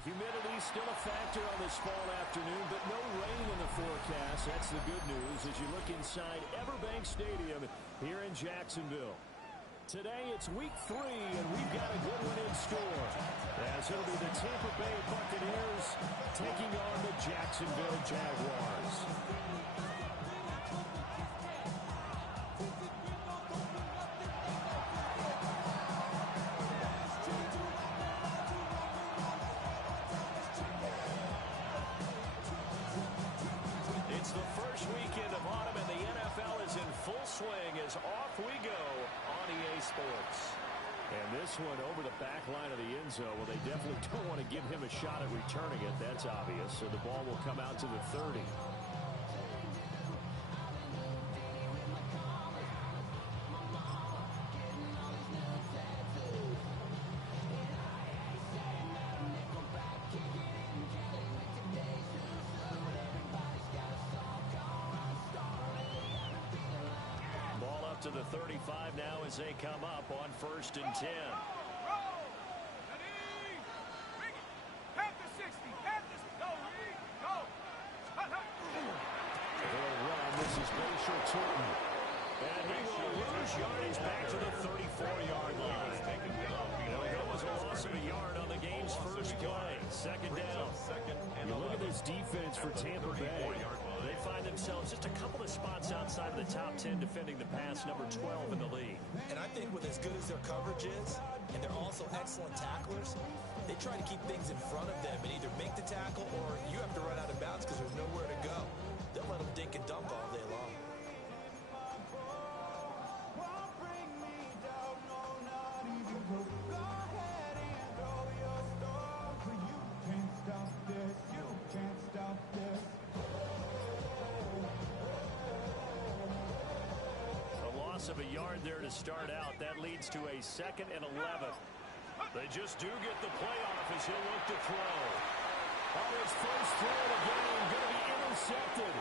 Humidity still a factor on this fall afternoon, but no rain in the forecast. That's the good news as you look inside Everbank Stadium here in Jacksonville. Today it's week 3, and we've got a good one in store, as it'll be the Tampa Bay Buccaneers taking on the Jacksonville Jaguars. It's the first weekend of autumn, and the NFL is in full swing as off we go on EA Sports. And this one over the back line of the end zone. Well, they definitely don't want to give him a shot at returning it. That's obvious. So the ball will come out to the 30. To the 35 now as they come up on 1st and 10. They'll run. This is Glacier Turton. And he will lose yardage back to the 34-yard line. That was a loss of a yard on the game's first play. Second down. You look at this defense for Tampa Bay. They find themselves just a couple of spots outside of the top 10 defending the pass, number 12 in the league. And I think with as good as their coverage is, and they're also excellent tacklers, they try to keep things in front of them and either make the tackle or you have to run out of bounds because there's nowhere to go. They'll let them dink and dunk all day long. Of a yard there to start out. That leads to a 2nd and 11. They just do get the play off as he'll look to throw. On his first throw of the game, going to be intercepted.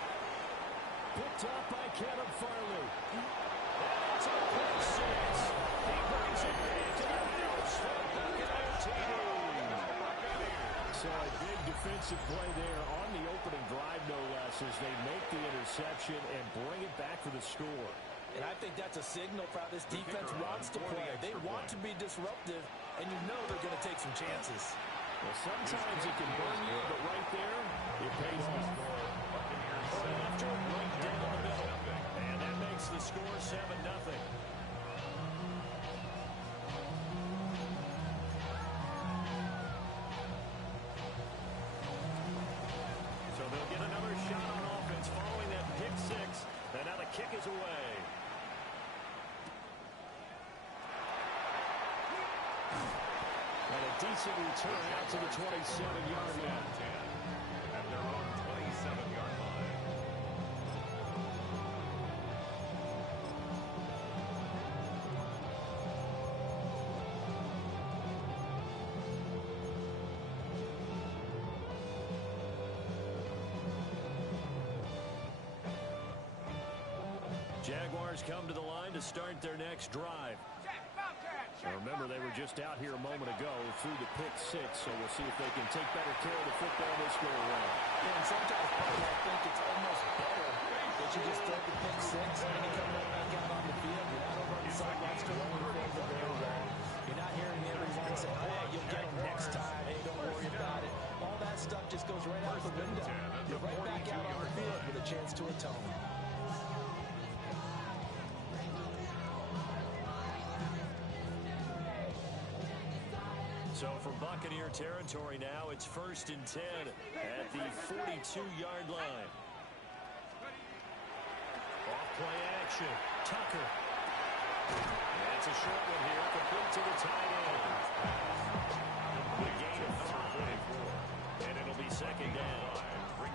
Picked up by Caleb Farley. And it's a pick 6. He brings it back to the house for the Buccaneer team. So a big defensive play there on the opening drive, no less, as they make the interception and bring it back for the score. And I think that's a signal for how this defense wants to play. They want to be disruptive, and you know they're going to take some chances. Well, sometimes it can burn you, but right there, it pays off. After right down the middle. And that makes the score 7-0. So they'll get another shot on offense following that pick 6. And now the kick is away. And a decent return out to the 27-yard line. At their own 27-yard line. Jaguars come to the line to start their next drive. Now remember, they were just out here a moment ago through the pick 6, so we'll see if they can take better care of the football this go around. Yeah, and sometimes I think it's almost better that you just throw the pick 6 and then you come right back out on the field. You're not over on the sidelines to run your things very well. You're not hearing everyone say, hey, you'll get them next time. Hey, don't worry about it. All that stuff just goes right out the window. You're right back out on the field with a chance to atone. So for Buccaneer territory now, it's 1st and 10 at the 42-yard line. Off-play action. Tucker. And it's a short one here, complete to the tight end. A gain of 5. And it'll be 2nd down.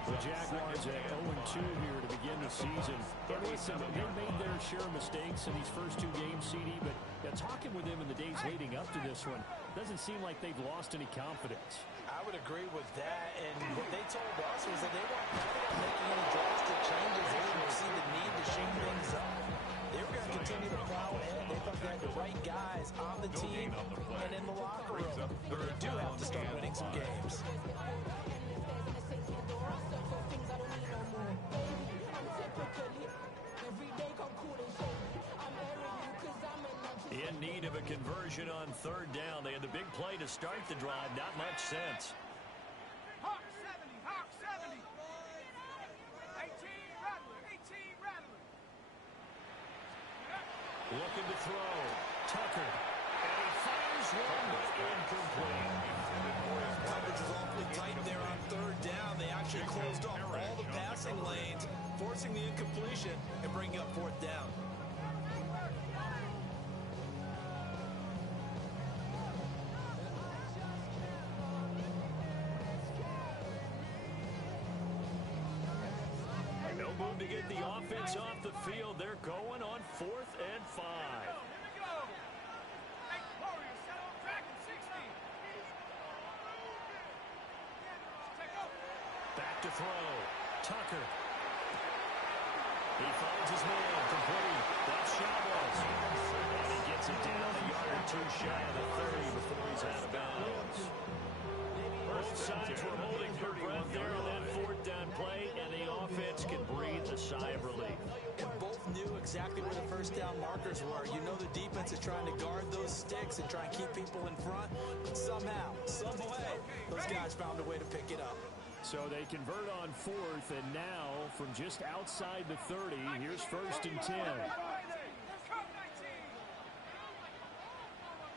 The Jaguars at 0-2 here to begin the season. And listen, they made their share of mistakes in these first 2 games, CD, but talking with them in the days leading up to this one, doesn't seem like they've lost any confidence. I would agree with that, and what they told us was that they weren't planning on making any drastic changes. They didn't see the need to shake things up. They were going to continue to plow ahead. They thought they had the right guys on the team and in the locker room. But they do have to start winning some games. In need of a conversion on third down. They had the big play to start the drive. Not much sense. Hawk 70, Hawk 70. 18 Rattler, 18 Rattler. Looking to throw. Tucker. And he fires one, but incomplete. Coverage was awfully tight there on third down. They actually closed off all the passing lanes, forcing the incompletion and bringing up fourth down. No move to get the offense off the field. They're going on 4th and 5. Here we go. Hey, Warriors, set on track at 60. Take up. Back to throw. Tucker. He finds his man. Complete. That's Chavez. And he gets it down a yard or two shy of the 30 before he's out of bounds. Both sides were holding their breath there on that 4th down play, and the offense can breathe a sigh of relief. And both knew exactly where the first down markers were. You know the defense is trying to guard those sticks and try and keep people in front. But somehow, some way, those guys found a way to pick it up. So they convert on 4th, and now from just outside the 30, here's 1st and 10. Come 19.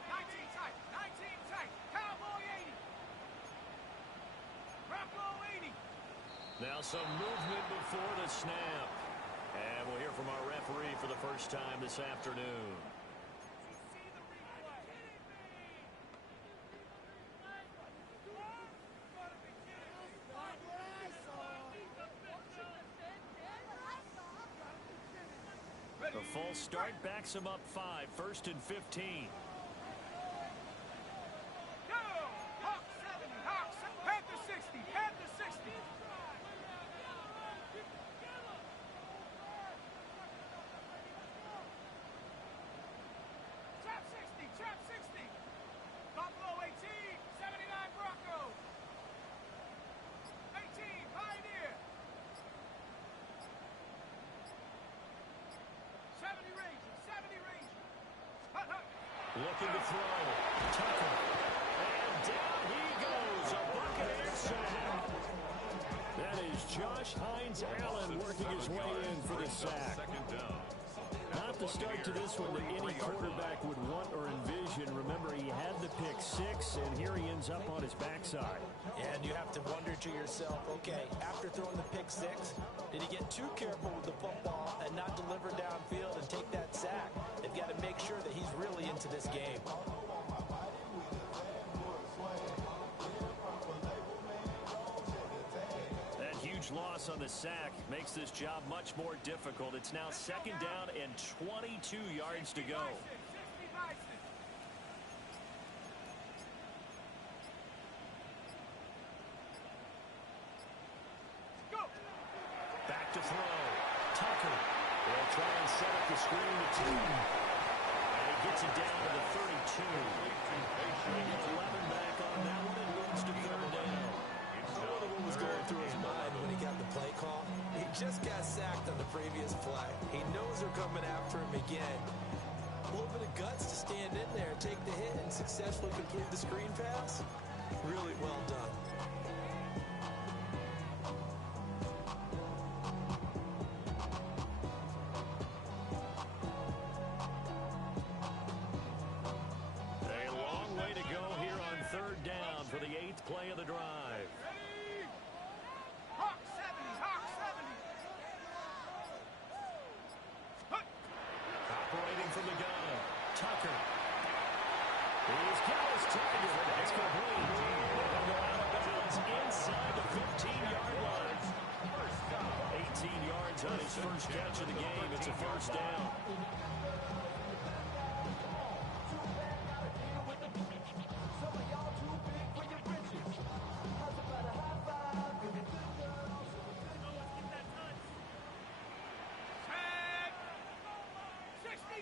19 tight, 19 tight. Cowboy 80. Bravo 80. Now some movement before the snap. And we'll hear from our referee for the first time this afternoon. The false start backs him up 5. 1st and 15. Go! Hawk 70, Hawk 70. Panther 60, Panther 60. Trap 60, trap 60. Buffalo 18, 79 Bronco. 18, Pioneer. 70 Ranger, 70 Ranger. Hut, hut. Looking to throw. Tucker. And down he goes. A Buccaneer sack. That is Josh Hines Allen working his way in for the sack. Not the start to this one that any quarterback would want or envision. Remember, he had the pick 6, and here he ends up on his backside. And you have to wonder to yourself, okay, after throwing the pick 6, did he get too careful with the football and not deliver downfield and take that sack? They've got to make sure that he's really into this game. That huge loss on the sack makes this job much more difficult. It's now 2nd down and 22 yards to go. 60 Bison. Go! Back to throw. Tucker. They'll try and set up the screen to 2. And he gets it down to the 32. He gets 11 back on that one and moves to 3rd down. I wonder what was going through his mind when he got the play call. He just got sacked on the previous play. He knows they're coming after him again. A little bit of guts to stand in there, take the hit, and successfully complete the screen pass. Really well done. A long way to go here on 3rd down for the 8th play of the drive. Ready? Hawk 70, Hawk 70. Hut. Operating from the gun. Tucker. He's got his target. That's complete. They'll go out of bounds inside the 15-yard line. 18 yards on his first catch of the game. It's a 1st down. Tag. 60.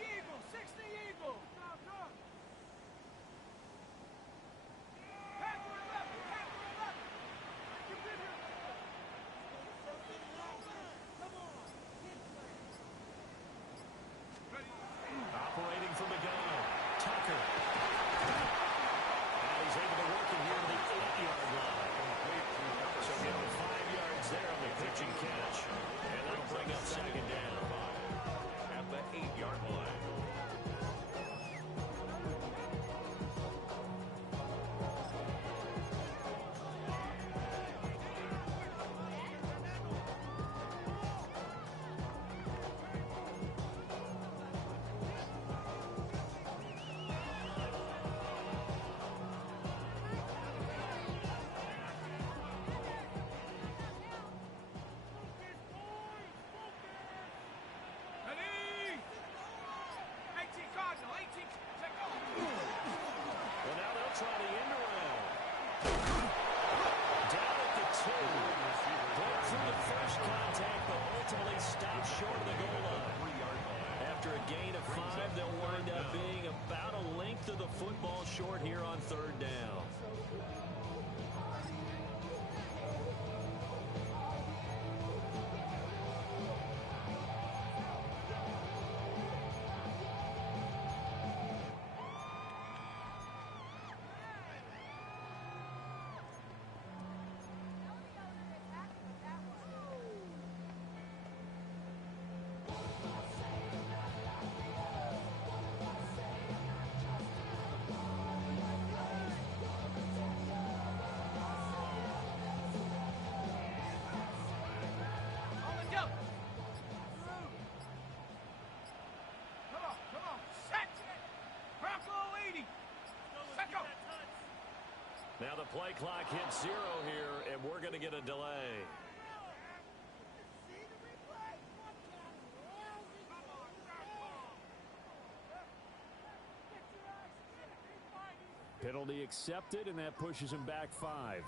the play clock hits 0 here, and we're going to get a delay. Penalty accepted, and that pushes him back 5.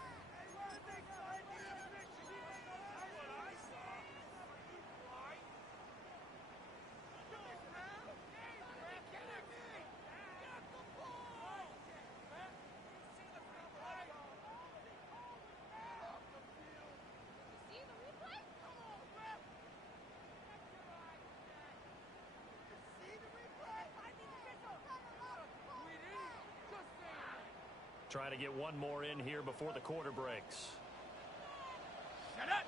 Trying to get one more in here before the quarter breaks. Shut up!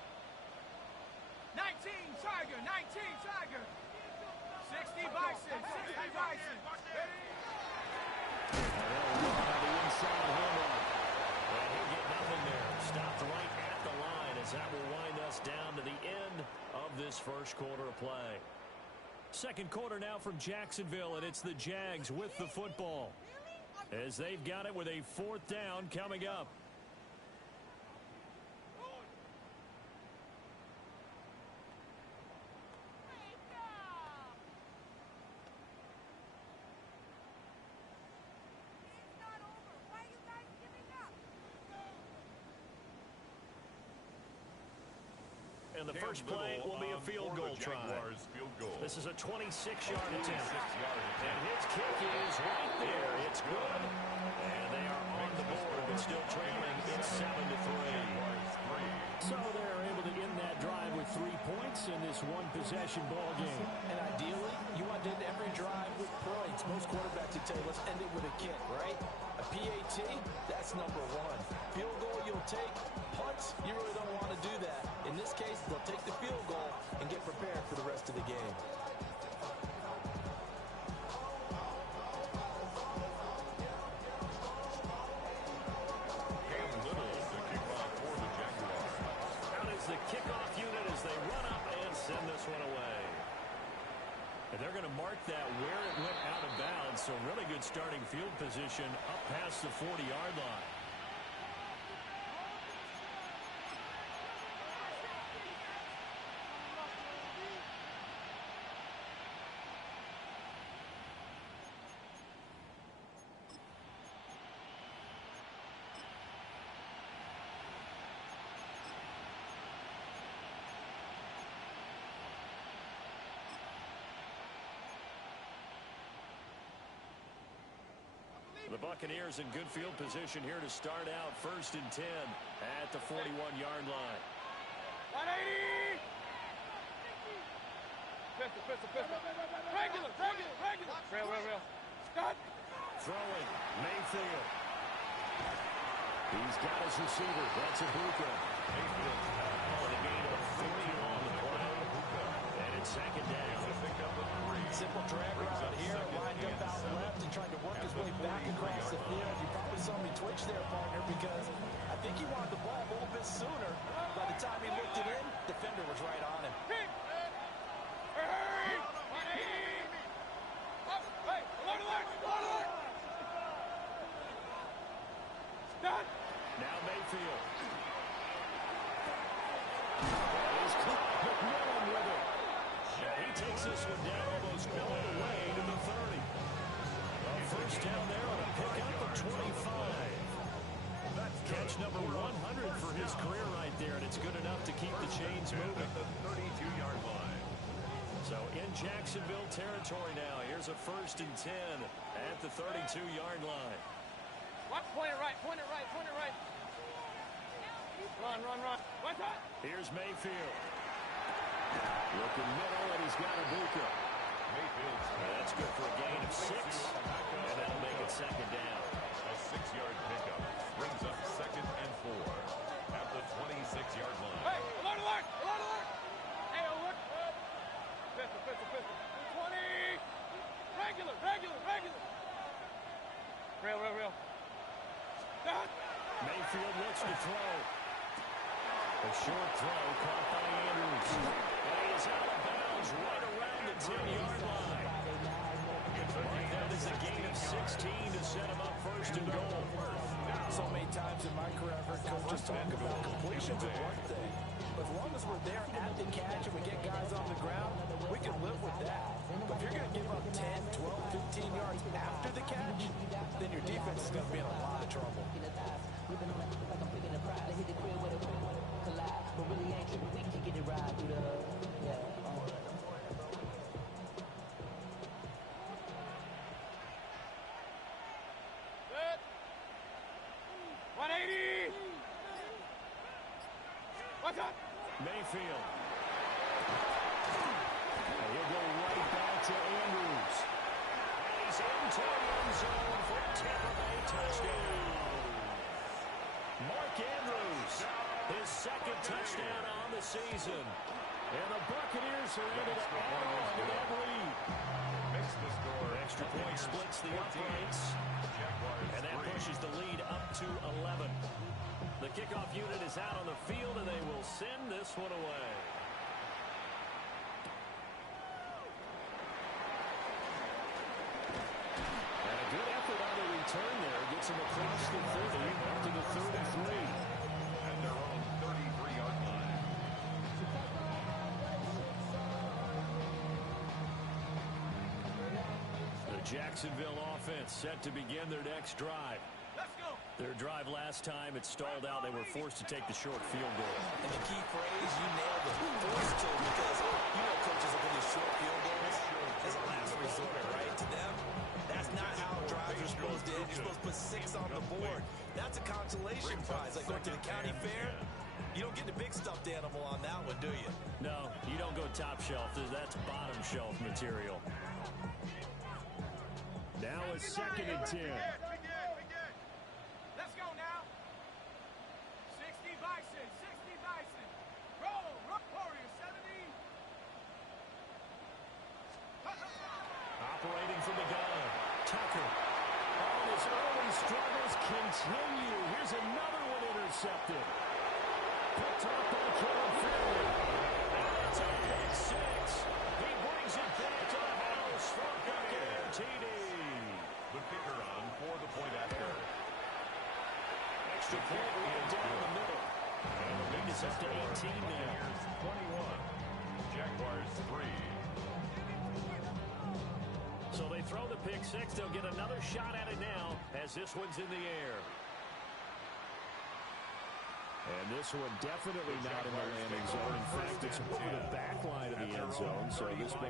19, Tiger! 19, Tiger! 60, Bison! 60, Bison! The inside handoff. And he'll get nothing there. Stopped right at the line as that will wind us down to the end of this first quarter of play. Second quarter now from Jacksonville, and it's the Jags with the football, as they've got it with a 4th down coming up. And the first play will be a field goal try. This is a 26-yard attempt. And his kick is right there. It's good. And they are on the board, but still trailing. It's 7-3. So they're able to end that drive with 3 points in this one-possession ball game. And ideally, you want to end every drive with points. Most quarterbacks would tell you, let's end it with a kick, right? A PAT, that's number 1. Field goal you'll take. Punts, you really don't want to do that. In this case, they'll take the field goal and get prepared for the rest of the game. Out is the kickoff unit as they run up and send this one away. And they're going to mark that where it went out of bounds. So really good starting field position up past the 40-yard line. The Buccaneers in good field position here to start out. 1st and 10 at the 41-yard line. 180! Pistol. Regular. Rail. Stop! Throwing, Mayfield. He's got his receiver. That's Ibuka. Mayfield calling a gain of 50 on the play. And it's 2nd down. Simple drag route here, lined up out left and tried to work his way back across the field. You probably saw me twitch there, partner, because I think he wanted the ball a little bit sooner. By the time he looked it in, defender was right on him. Hurry! 180! Up! Hey! Alert! Stop! Now Mayfield. That is caught. McMillan with it. He takes this one down, almost going away to the 30. A 1st down there on a pickup of 25. Catch number 100 for his career right there, and it's good enough to keep the chains moving. At the 32-yard line. So in Jacksonville territory now. Here's a 1st and 10 at the 32-yard line. Watch, point it right. Run. One time. Here's Mayfield. Looking middle, and he's got Ibuka. Mayfield's That's good for a gain of 6, and that'll make it 2nd down. a 6-yard pickup brings up 2nd and 4 at the 26-yard line. Hey, alert! Hey, alert! Pistol. 20! Regular! Rail. Stop! Mayfield looks to throw. A short throw caught by Andrews. And he is out of bounds right around the 10-yard line. That is a gain of 16 to set him up first and goal. So many times in my career, I've heard coaches talk about completions are one thing. But as long as we're there at the catch and we get guys on the ground, we can live with that. But if you're going to give up 10, 12, 15 yards after the catch, then your defense is going to be in a lot of trouble. Set. 180. What's up? Mayfield. And he'll go right back to Andrews. And he's into the end zone for a Tampa Bay touchdown. Mark Andrews, his second touchdown on the season. And the Buccaneers are able to add on to that lead. Makes the score. Extra point splits the uprights. Jaguars And that 3. pushes the lead up to 11. The kickoff unit is out on the field, and they will send this one away. And a good effort on the return there. Gets him across the 30 up to the 33. At their own 33-yard line. The Jacksonville offense set to begin their next drive. Let's go. Their drive last time, it stalled out. They were forced to take the short field goal. And the key phrase, you nailed it, forced to, because you know coaches look at these short field goals as a last resort, right? To them, that's not how drives are supposed to end. You're supposed to put 6 on the board. That's a consolation prize. Like going to the county fair, you don't get the big stuffed animal on that one, do you? No, you don't go top shelf. That's bottom shelf material. Now a second and 10. We good. Let's go now. 60 Bison. Roll, Warrior 70. Operating from the gun. Tucker. Oh, his early struggles continue. Here's another one intercepted. Picked up by Caleb Fairley. And it's a pick six. He brings it back to the house for Buccaneer TD. The kicker on for the point after. Extra point right down the middle. And the lead is up to 18 now. 21. Jaguars 3. So they throw the pick six. They'll get another shot at it now as this one's in the air. And this one definitely not in the landing zone. In fact, it's over the back line of the end zone. So this ball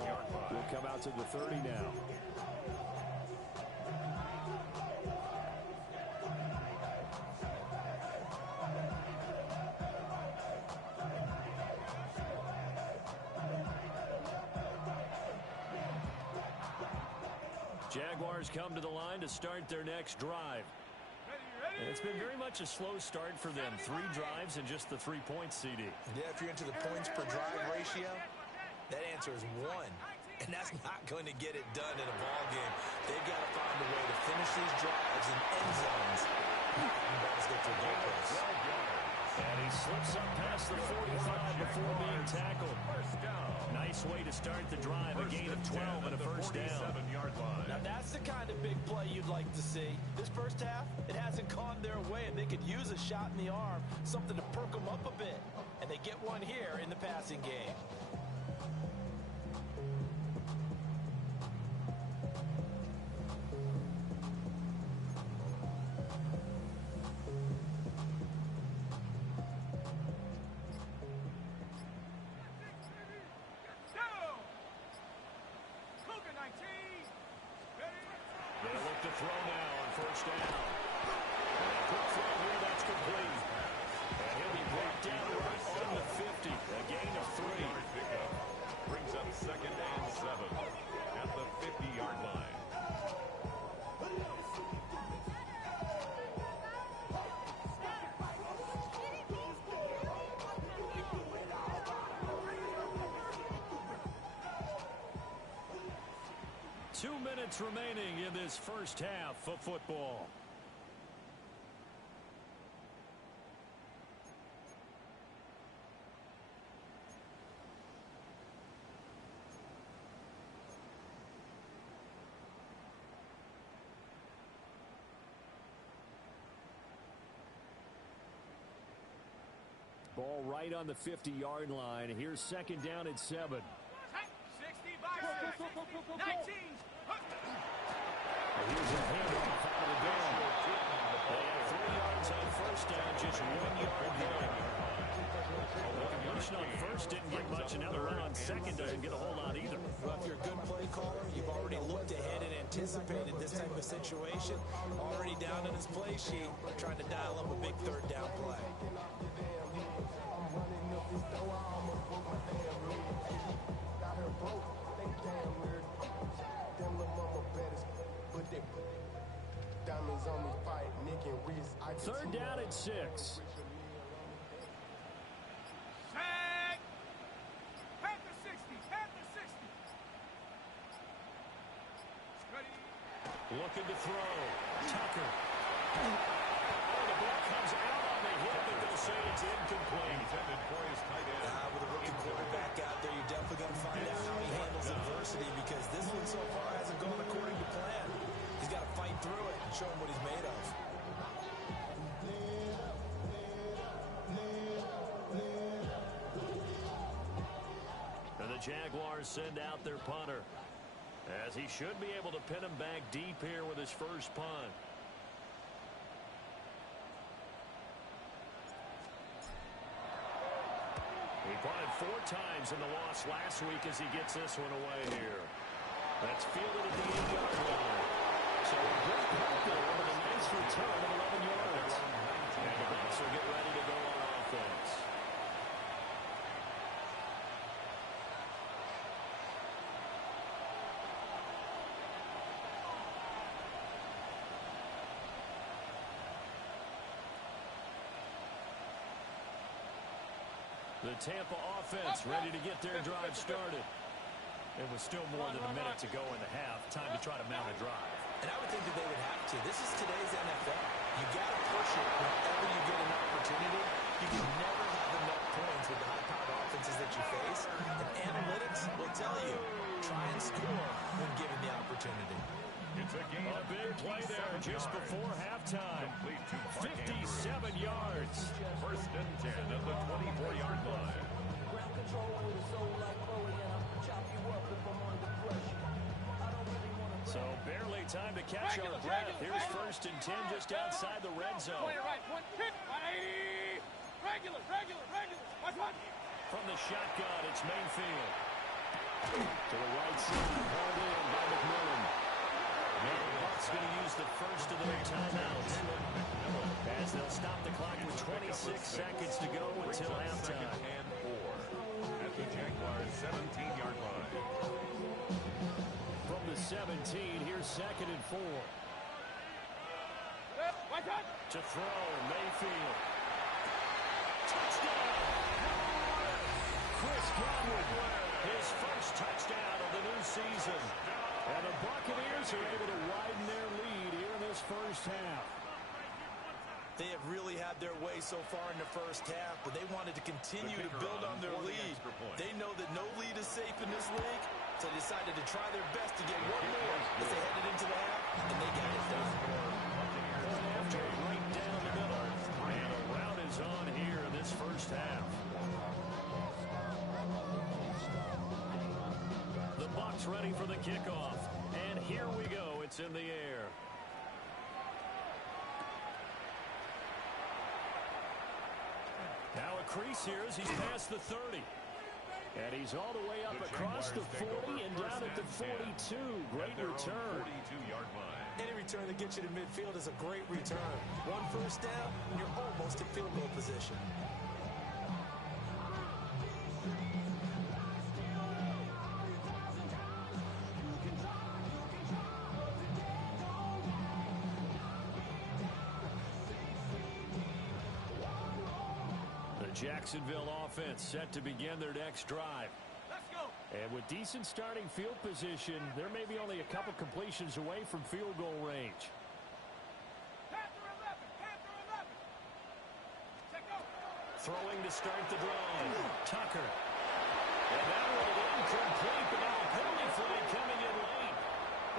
will come out to the 30 now. Jaguars come to the line to start their next drive. And it's been very much a slow start for them. 3 drives and just the 3 points, CD. Yeah, if you're into the points per drive ratio, that answer is 1. And that's not going to get it done in a ball game. They've got to find a way to finish these drives in end zones. And balls get to a goal post. And he slips up past the 45 before being tackled. Nice way to start the drive. A gain of 12 and a first down. 47-yard line. Now that's the kind of big play you'd like to see. This first half, it hasn't gone their way, and they could use a shot in the arm, something to perk them up a bit. And they get one here in the passing game. They look to throw now on first down. And a quick throw here, that's complete. And he'll be brought down right on the 50. A gain of 3. Pickup brings up 2nd and 7 at the 50-yard line. Two minutes remaining in this first half of football. Ball right on the 50-yard line. Here's second down and 7. 60 by 6. 19. Here's a handoff out of the game. They have 3 yards on first down, just 1 yard going. Motion on first didn't get much, and now the run on second doesn't get a whole lot either. Well, if you're a good play caller, you've already looked ahead and anticipated this type of situation. Already down in his play sheet, trying to dial up a big third down play. Third down and 6. Sack. Panther 60. Panther 60. Ready. Looking to throw. Tucker. Oh, the ball comes out on the hit, but they'll say it's incomplete. Intended for his tight end. With a rookie quarterback out there, you're definitely going to find out how he handles adversity, because this one so far hasn't gone according to plan. He's got to fight through it and show him what he's made of. And the Jaguars send out their punter, as he should be able to pin him back deep here with his first punt. He punted 4 times in the loss last week as he gets this one away here. That's fielded at the 8-yard line. So a good punt there with a nice return of 11 yards. And the Bucs will get ready to go on offense. The Tampa offense ready to get their drive started. It was still more than a minute to go in the half. Time to try to mount a drive. And I would think that they would have to. This is today's NFL. You got to push it whenever you get an opportunity. You can never have enough points with the high-powered offenses that you face. And analytics will tell you, try and score when given the opportunity. It's a gain. A big play there just before halftime. 57 yards. First and 10 at the 24-yard line. So barely time to catch our breath. Here's first and 10 just outside the red zone. Play it right. 150. 180. Regular. From the shotgun, it's Mayfield. To the right side, hauled in by McMillan. Now the Bucs going to use the first of their timeouts, as they'll stop the clock with 26 seconds to go until halftime. And 4 at the Jaguars' 17-yard line. From the 17, here's second and 4. To throw, Mayfield. Touchdown! Chris Godwin, his first touchdown of the new season. And the Buccaneers are able to widen their lead here in this first half. They have really had their way so far in the first half, but they wanted to continue to build on their lead. They know that no lead is safe in this league, so they decided to try their best to get one more as they headed into the half, and they got it done. After right down the middle, and a rout is on here in this first half. The Bucs ready for the kickoff, and here we go. It's in the air. Now a crease here as he's past the 30. And he's all the way up across the 40 and down at the 42. Great return. 42-yard line. Any return that gets you to midfield is a great return. One first down, and you're almost in field goal position. Jacksonville offense set to begin their next drive. Let's go. And with decent starting field position, there may be only a couple completions away from field goal range. Panther 11. Panther 11. Check out. Throwing to start the drive. Tucker. And that one incomplete, but now a penalty flag coming in late.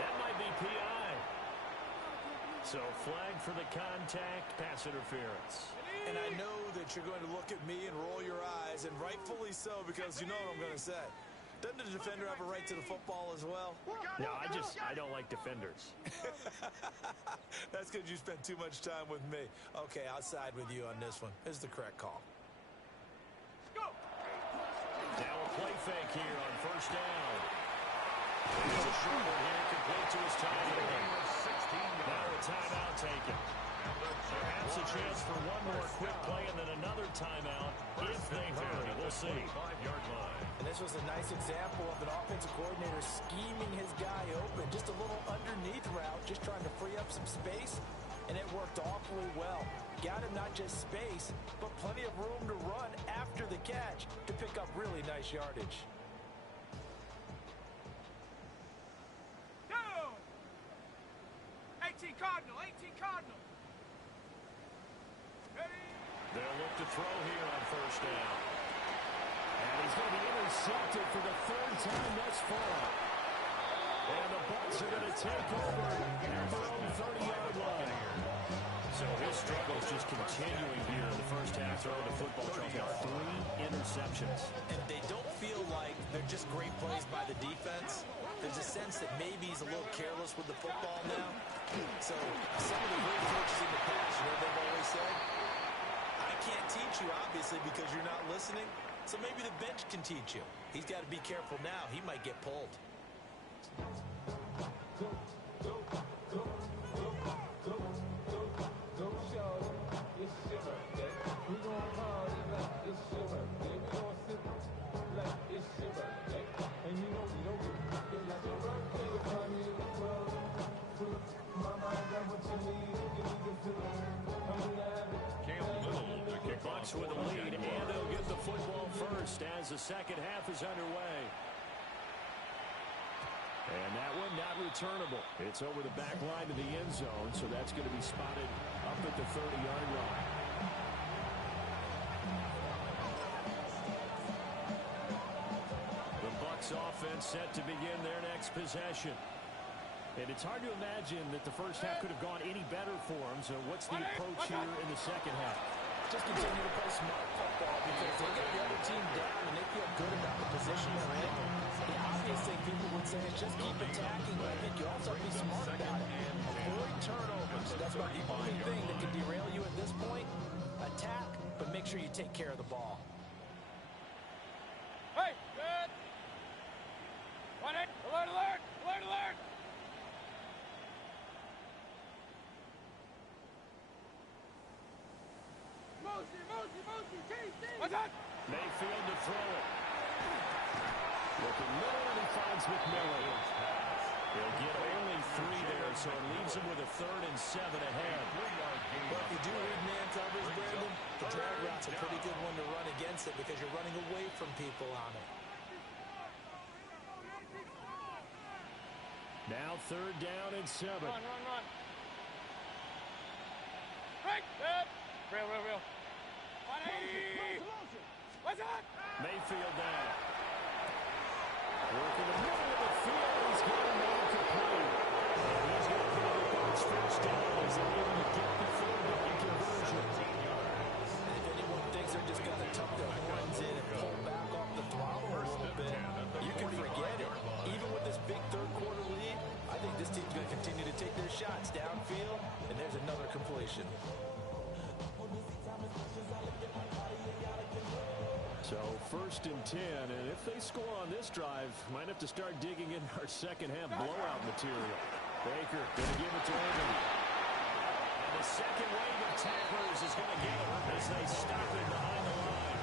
That might be PI. So flag for the contact, pass interference. And I know that you're going to look at me and roll your eyes, and rightfully so, because you know what I'm going to say. Doesn't the defender have a right to the football as well? No, I don't like defenders. That's because you spent too much time with me. Okay, I'll side with you on this one. This is the correct call. Now a play fake here on first down. He's a short one here, complete to his tight end. Now a timeout taken. Perhaps a chance for one more quick play and then another timeout if they hurry. We'll see. And this was a nice example of an offensive coordinator scheming his guy open. Just a little underneath route, just trying to free up some space, and it worked awfully well. Got him not just space, but plenty of room to run after the catch to pick up really nice yardage. Down. 18 Cardinal, 18 Cardinal. Ready? They'll look to throw here on first down. And he's going to be intercepted for the third time thus far. And the Bucs are going to take over their own 30-yard line. So his struggles just continuing here in the first half. Throwing the football, Charles got 3 interceptions. And they don't feel like they're just great plays by the defense. There's a sense that maybe he's a little careless with the football now. So some of the great coaches in the past, you know what they've always said? I can't teach you, obviously, because you're not listening. So maybe the bench can teach you. He's got to be careful now. He might get pulled. Bucs with a lead, and they'll get the football first as the second half is underway. And that one not returnable. It's over the back line to the end zone, so that's going to be spotted up at the 30-yard line. The Bucs offense set to begin their next possession. And it's hard to imagine that the first half could have gone any better for them. So what's the approach here in the second half? Just continue to play smart football because they get the other team down and they feel good about the position they're in. The obvious thing people would say is just keep attacking, but I think you also have to be smart about it. Avoid turnovers. That's about the only thing that can derail you at this point. Attack, but make sure you take care of the ball. Hey, good. Run it. Alert, alert, alert, alert. What's that? Mayfield to throw it. Looking middle, and he finds McMillan. He'll get only 3 there, so it leaves him with a 3rd and 7 ahead. Well, if you do read man coverage, Brandon, the drag route's a pretty good one to run against it because you're running away from people on it. Now 3rd down and 7. Run, run, run. Right, good. Real. What's that? Mayfield down. Working the middle of the field. He's got him all complete. He's going to put the Bucs first down as they're able to get the 4th conversion. And if anyone thinks they're just going to tuck their horns in and pull back off the throttle a little bit, you can forget it. Even with this big third-quarter lead, I think this team's going to continue to take their shots downfield, and there's another completion. So 1st and 10, and if they score on this drive, might have to start digging in our second half blowout material. Baker going to give it to Irvin. And the second wave of tacklers is going to get him as they stop it behind the line.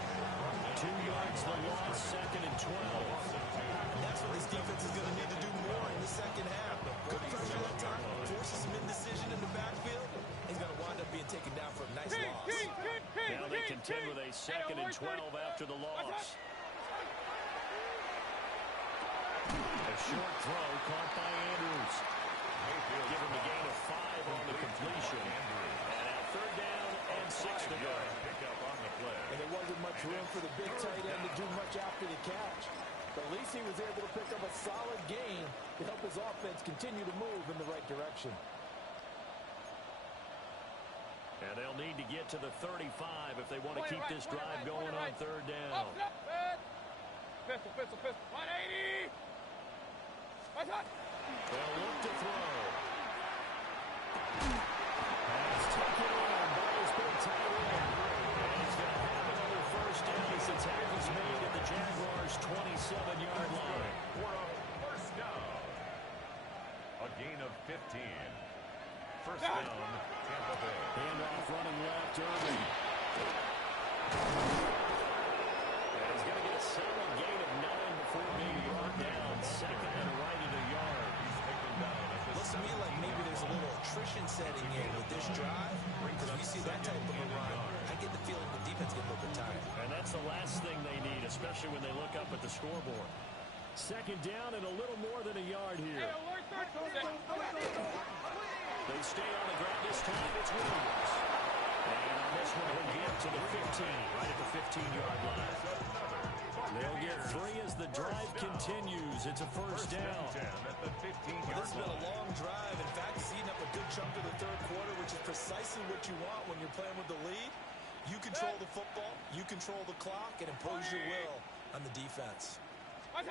2 yards the loss, 2nd and 12. That's what this defense is going to need to do more in the second half. Good pressure that time, forces some indecision in the backfield. He's going to wind up being taken down for a nice loss. Now they contend with a 2nd and 12 after the loss. A short throw caught by Andrews. Give him a gain of 5 on the completion. And at 3rd down and 6 to go. And there wasn't much room for the big tight end to do much after the catch. But at least he was able to pick up a solid gain to help his offense continue to move in the right direction. And they'll need to get to the 35 if they want to keep this drive going on third down. Pistol, pistol, pistol. 180. They'll look to throw. Pass taken in. Ball's been tied in. And he's going to have another first down as the tackle's made at the Jaguars' 27-yard line. For a first down. A gain of 15. First down, Tampa Bay. Handoff running left, Irving. And he's going to get a solid gain of 9 before being brought down. Second and right at a yard. He's taken down at the Looks to me like maybe there's a little attrition setting in with this drive. Because we see that type of a run, I get the feeling the defense get a little bit tired. And that's the last thing they need, especially when they look up at the scoreboard. Second down and a little more than a yard here. They stay on the ground this time. It's Williams. And on this one, he'll get to the 15, right at the 15-yard line. They'll get free as the drive continues. It's a first down. At the 15-yard This has been a long drive. In fact, it's eating up a good chunk of the third quarter, which is precisely what you want when you're playing with the lead. You control the football, you control the clock, and impose your will on the defense. On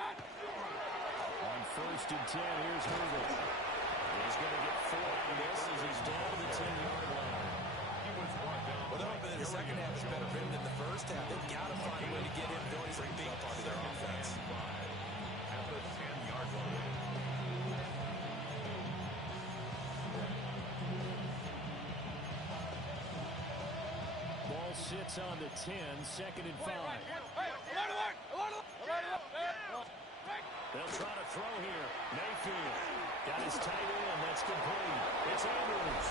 first and 10, here's Herbert. He's going to get 4 on this as he's down to the 10-yard line. Well, they're hoping that the second half is better written than the first half. They've got to find a way to get him going. He's a big part of their offense. At the 10-yard line. Ball sits on the 10, second and 5. They'll try to throw here. Mayfield got his tight end. That's complete. It's Andrews.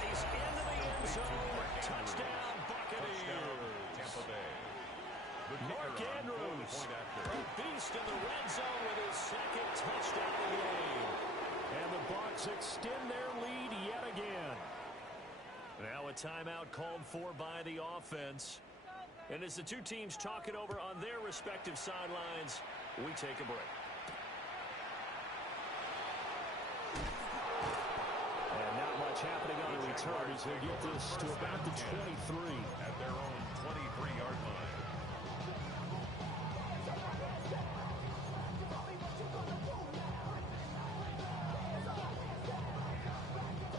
He's into the end zone. Touchdown, Buccaneers. Tampa Bay. Mark Andrews, a beast in the red zone with his second touchdown of the game. And the Bucs extend their lead yet again. Now a timeout called for by the offense. And as the two teams talk it over on their respective sidelines, we take a break. And not much happening on the return as they get this to about the 23. At their own 23-yard line.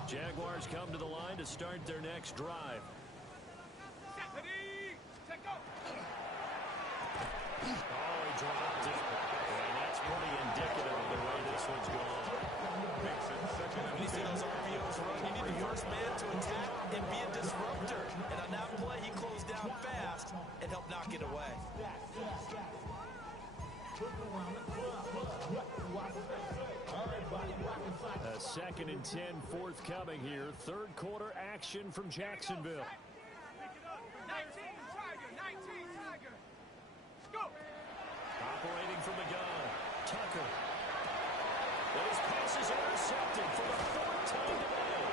Jaguars come to the line to start their next drive. Oh, he dropped it. And that's pretty indicative of the way this one's going. Makes it second and When you see those RPOs run, you need the first man to attack and be a disruptor. And on that play, he closed down fast and helped knock it away. A second and 10 forthcoming here. Third quarter action from Jacksonville. 19, Tiger. Go. Operating from the gun. Tucker. Those passes intercepted for the fourth time today.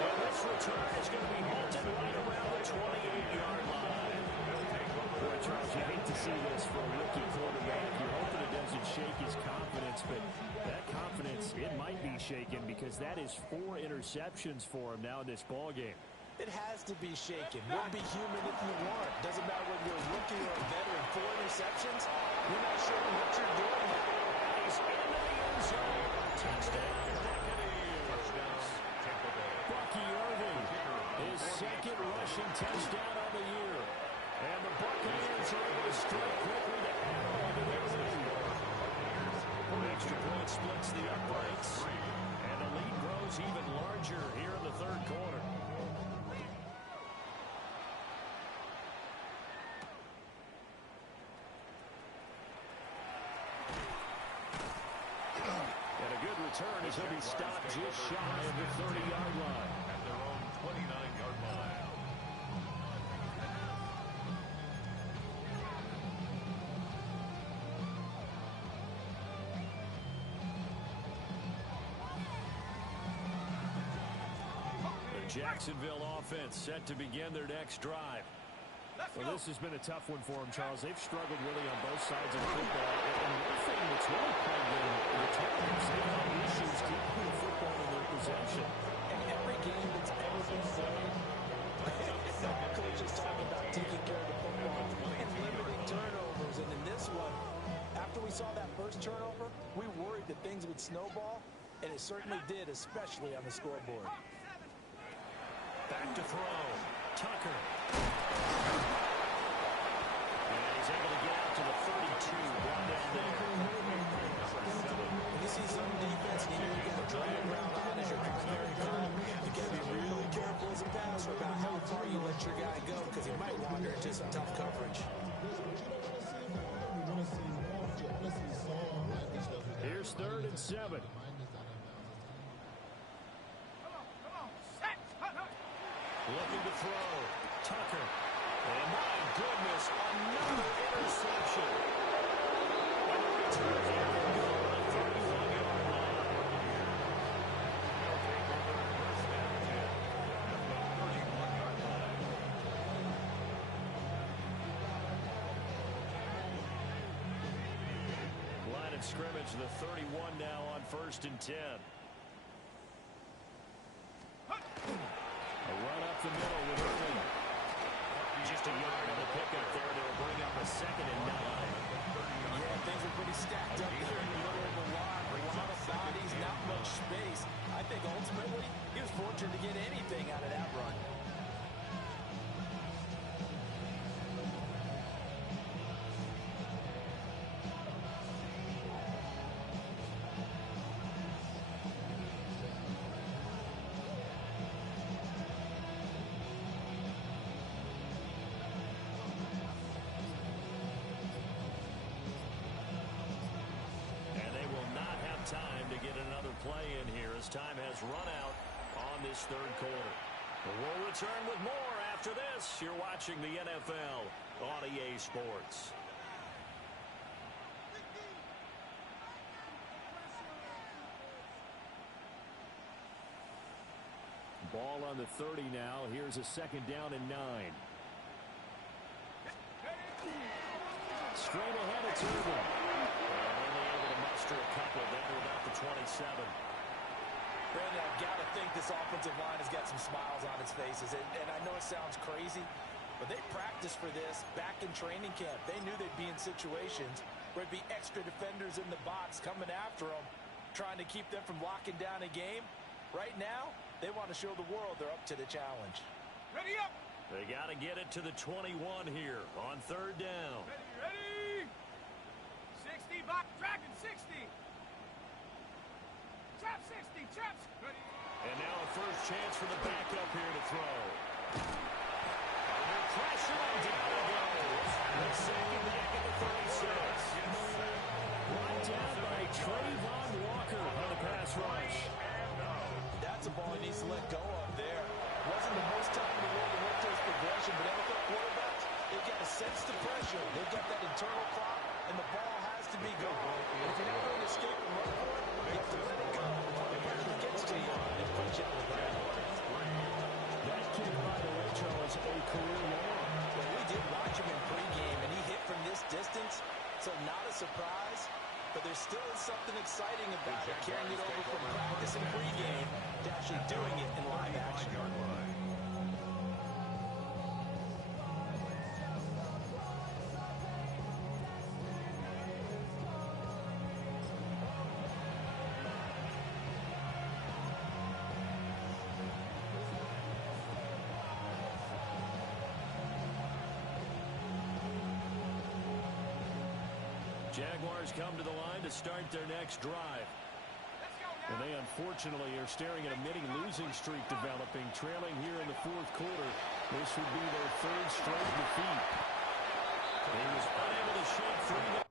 And this return is going to be halted right around the 28-yard line. Boy, Charles, you hate to see this for a rookie quarterback. You're hoping it doesn't shake his confidence, but that confidence, it might be shaken because that is 4 interceptions for him now in this ballgame. It has to be shaken. We'll be human if you want. Doesn't matter whether you're a rookie or a veteran. 4 interceptions, you're not sure what you're doing now. He's into the end zone. Touchdown, Buccaneers. touchdown, Tampa Bay. Bucky Irving, his second rushing touchdown of the year. And the Buccaneers are able to strike quickly to add on to their lead. An extra point splits the uprights. And the lead grows even larger here in the third quarter. And a good return as he'll be stopped just shy of the 30-yard line. At their own 29-yard line. The Jacksonville offense set to begin their next drive. Well, this has been a tough one for them, Charles. They've struggled really on both sides of the football. And one thing that's really plagued them, the Tigers, they've had issues keeping the football in their possession. And every game that's ever been played. Coach is talking about taking care of the football and limiting turnovers. And in this one, after we saw that first turnover, we worried that things would snowball, and it certainly did, especially on the scoreboard. Back to throw. Tucker. And he's able to get out to the 32. Brought down there. When you see zone defense, and you get a drag route on as your primary call, you got to be really careful as a passer about how far you let your guy go, because he might wander into some tough coverage. Here's 3rd and 7. Looking to throw. Tucker. And my goodness, another interception. And the return here will go on the 31-yard line. Line of scrimmage, the 31 now on 1st and 10. A run up the middle with Irving. Just a yard on the pickup there. They'll bring up a 2nd and 9. Yeah, things are pretty stacked up here in the middle of the line. A lot of bodies, not much space. I think ultimately he was fortunate to get anything out of that run. Time to get another play in here as time has run out on this 3rd quarter. But we'll return with more after this. You're watching the NFL on EA Sports. Ball on the 30 now. Here's a 2nd down and 9. Straight ahead, it's Irving. A couple down to about the 27. Brandon, I've got to think this offensive line has got some smiles on its faces. And I know it sounds crazy, but they practiced for this back in training camp. They knew they'd be in situations where it'd be extra defenders in the box coming after them, trying to keep them from locking down a game. Right now, they want to show the world they're up to the challenge. Ready up! They got to get it to the 21 here on 3rd down. Ready! 60, back, Dragon 60. Trap 60, traps. Ready. And now a first chance for the backup here to throw. Under pressure, and down he goes. The 2nd back at the 36. Brought down by Trayvon Walker on the pass rush. That's a ball he needs to let go of there. Wasn't the most time in the world to work to his progression, but NFL quarterbacks, they've got to sense the pressure. They've got that internal clock, and the ball has to be good. If you're not going to escape and run for it, you have to let it go before the pressure gets to you and puts you on the ground. That kick, by the way, Charles, a career long. Well, we did watch him in pregame, and he hit from this distance, so not a surprise. But there still is something exciting about it, carrying it over from practice and pregame to actually doing it in live action. Jaguars come to the line to start their next drive. And they unfortunately are staring at a mini losing streak developing, trailing here in the 4th quarter. This would be their 3rd straight defeat. He was unable to shake free.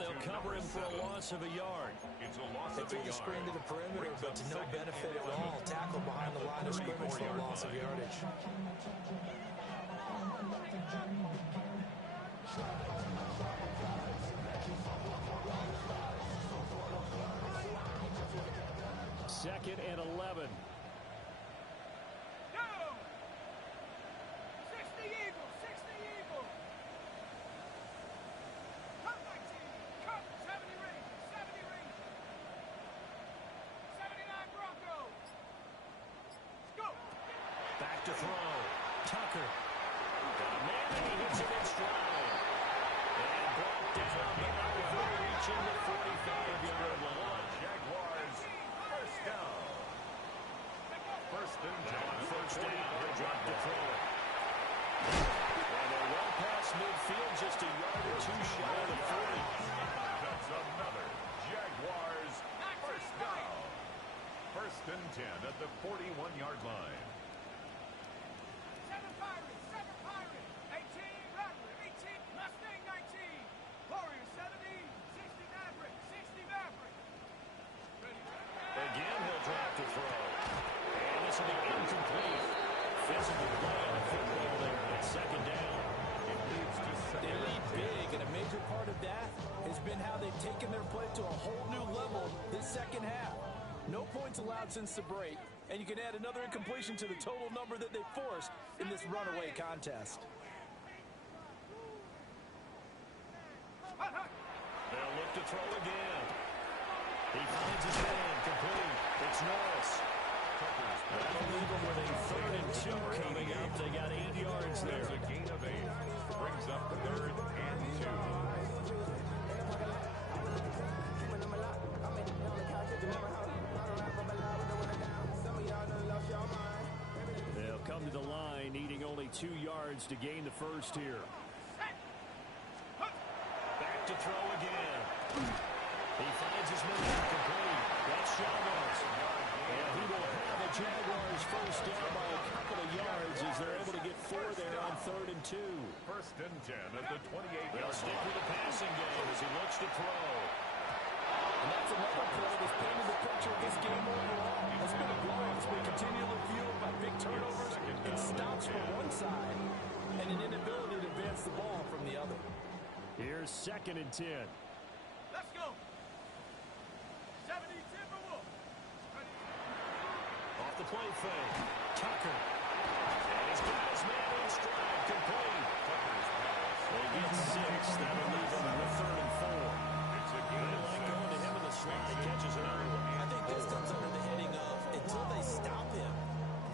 they'll cover him for a loss of a yard. It's a loss They of a pulled the yard. screen to the perimeter, but to no benefit at all. Tackle behind the line of scrimmage for a loss of yardage. Second and 11. Go! 60 Eagles, 60 Eagles. Cut 19, cut 70 Rangers, 70 Rangers. 79 Broncos. Go! Back to throw. Tucker. Got a man and he hits it in stride. And brought down, but not before reaching the 45-yard line. Jaguars, first down. First and 10. First down, he'll drop to throw it. And they're well past midfield, just a yard or two shy of the 40. That's another Jaguars, first down. First and 10 at the 41-yard line. 7 Pirates, 18 Rattler, 18 Mustang 19. Warriors 70, 60 Maverick, 60 Maverick. Ready. Again, he'll drop to throw. And this will be incomplete. Physical play on the football there. It's second down. It leads to They second lead big, and a major part of that has been how they've taken their play to a whole new level this second half. No points allowed since the break, and you can add another incompletion to the total number that they forced in this runaway contest. They'll look to throw again. He finds his man. Complete. It's Norris. That'll leave them with a 3rd and 2 coming up. They got 8 yards there. There's a gain of 8. Brings up 3rd and 2. They'll come to the line, needing only 2 yards to gain the first here. Back to throw again. He finds his man. Complete. That's Jaguars. And he will have the Jaguars first down by a couple of yards as they're able to get 4 there on 3rd and 2. First and 10 at the 28-yard They'll stick with the passing game as he looks to throw. And that's another play that's painted the picture of this game overall. It's been a blowout that's been continually fueled by big turnovers and stops from one side and an inability to advance the ball from the other. Here's 2nd and 10. Let's go. 70 Timberwolves. Ready. Off the play fake. Tucker. And he's got his man in stride. Complete. They get 6. That'll leave them with 3rd and 4. It's a They gain of like 6. going to him in the slide. Catches it early. I think this comes under the heading of until they stop him,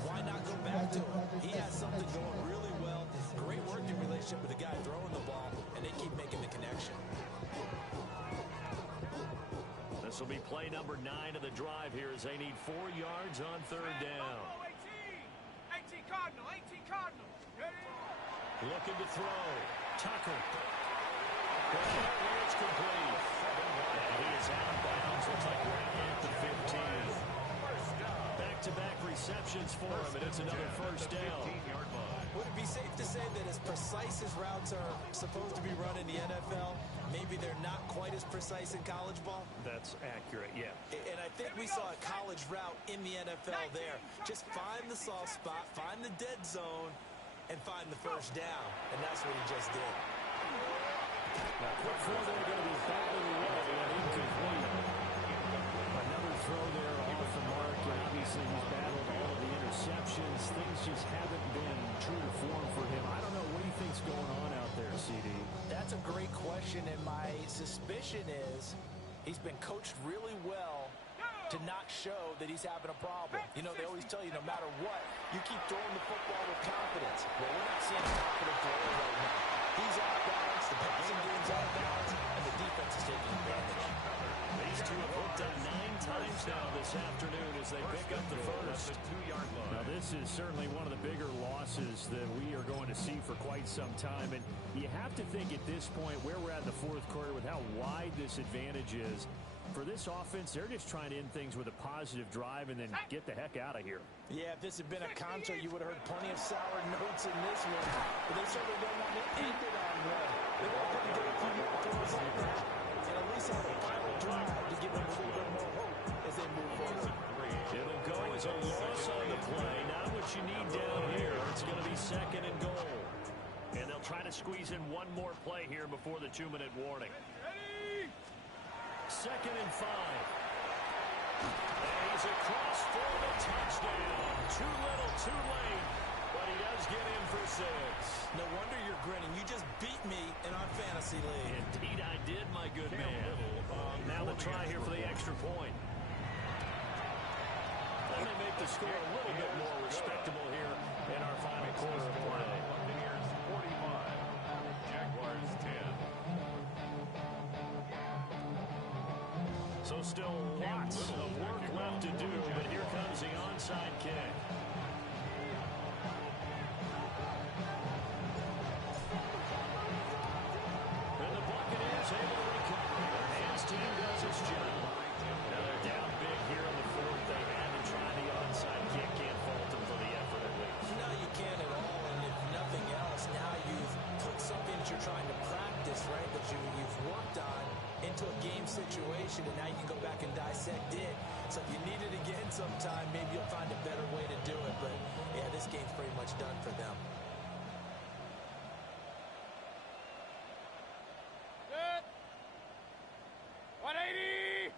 why not go back to him? He has something going really well. Great working relationship with the guy throwing the ball, and they keep making the connection. This will be play number 9 of the drive here as they need 4 yards on 3rd down. 18 Cardinal, 18 Cardinal. Ready. Looking to throw. Tucker. It's complete. And he is out of bounds. Looks like right at the 15. Back-to-back receptions for him, and it's another first down. 15-yard line. Would it be safe to say that as precise as routes are supposed to be run in the NFL, maybe they're not quite as precise in college ball? That's accurate, yeah. And I think we saw a college route in the NFL there. Just find the soft spot, find the dead zone, and find the first down. And that's what he just did. Now, quick throw there, going to be battling away and incomplete. Another throw there off the mark, and obviously he's battled all of the interceptions. Things just haven't been true to form for him. I don't know, what do you think's going on out there, CD? That's a great question, and my suspicion is he's been coached really well to not show that he's having a problem. You know, they always tell you no matter what, you keep throwing the football with confidence. Well, we're not seeing a confident thrower right now. He's out of balance, the passing game's out of balance, and the defense is taking advantage. These two have hooked on 9 times now this afternoon as they pick up the first. At the 2-yard line. Now, this is certainly one of the bigger losses that we are going to see for quite some time. And you have to think at this point where we're at in the 4th quarter with how wide this advantage is. For this offense, they're just trying to end things with a positive drive and then get the heck out of here. Yeah, if this had been a concert, you would have heard plenty of sour notes in this one. But they certainly don't want to end it on one. They want to get a few more throws like that and just have a final drive to give them a little bit more hope as they move forward. It'll go as a loss on the play. Not what you need down here. It's going to be 2nd and goal. And they'll try to squeeze in one more play here before the 2-minute warning. 2nd and 5. And he's across for the touchdown. Too little, too late. But he does get in for 6. No wonder you're grinning. You just beat me in our fantasy league. Indeed I did, my good man. Now the try here for the extra point. Let me make the score a little bit more respectable here in our final quarter of play. Buccaneers 45, Jaguars 10. So still lots of work left to do, but here comes the onside kick. And the Buccaneers able to recover. Their hands team does its job. Now they're down big here in the 4th. They had to try the onside kick. Can't fault them for the effort at least. No, you can't at all. And if nothing else, now you've put something that you're trying to practice, right, that you've worked on into a game situation, and now you can go back and dissect it. So if you need it again sometime, maybe you'll find a better way to do it. But, yeah, this game's pretty much done for them. Good. 180.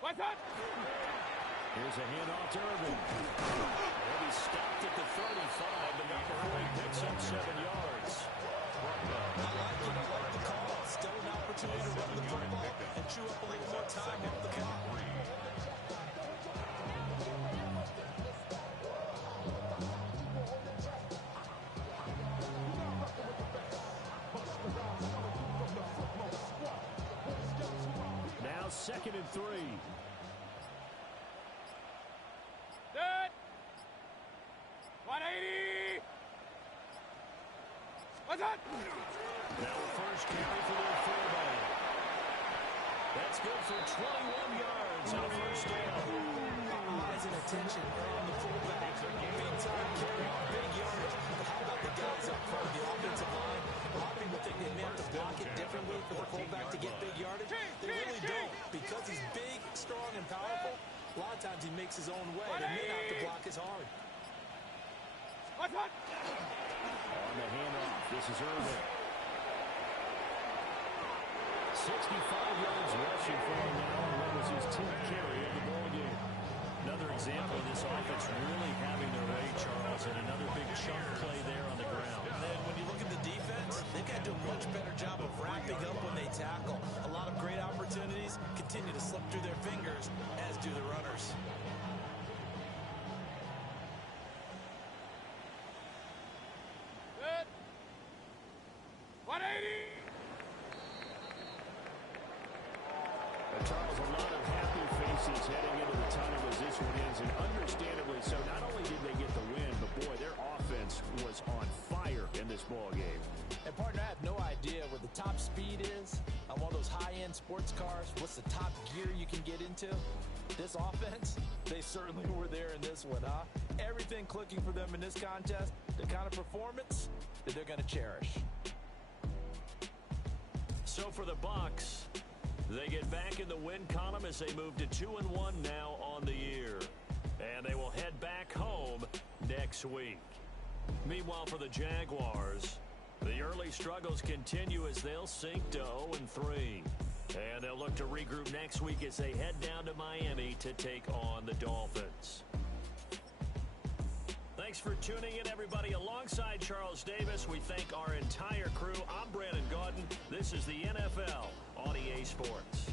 What's up? Here's a handoff to Irvin. And he's stopped at the 35, but not before he picks up 7 yards. I like it. I like the call. Still an opportunity to run the football and chew up a little more time off the clock. Now 2nd and 3. Good. 180. What's up? Now the first carry for their fullback. That's good for 21 yards and a first down. Eyes and attention are on the fullback. Big time carry, big yardage. But how about the guys up front, the offensive line? A lot of people think they may have to block it differently for the fullback to get big yardage. They really don't. Because he's big, strong, and powerful, a lot of times he makes his own way. They may not have to block as hard. What's up? On the handoff, this is Irvin. 65 yards rushing for him now, and that was his 10th carry of the ball game. Another example of this offense really having their way, Charles, and another big chunk play there on the ground. And then when you look at the defense, they've got to do a much better job of wrapping up when they tackle. A lot of great opportunities continue to slip through their fingers, as do the runners. Good. 180. Charles, a lot of happy faces heading into the time as this one ends, and understandably so. Not only did they get the win, but boy, their offense was on fire in this ball game. And partner, I have no idea what the top speed is on one of those high-end sports cars. What's the top gear you can get into? This offense, they certainly were there in this one, huh? Everything clicking for them in this contest, the kind of performance that they're going to cherish. So for the Bucs, they get back in the win column as they move to 2-1 now on the year. And they will head back home next week. Meanwhile, for the Jaguars, the early struggles continue as they'll sink to 0-3. And they'll look to regroup next week as they head down to Miami to take on the Dolphins. Thanks for tuning in, everybody. Alongside Charles Davis, we thank our entire crew. I'm Brandon Gaudin. This is the NFL on EA Sports.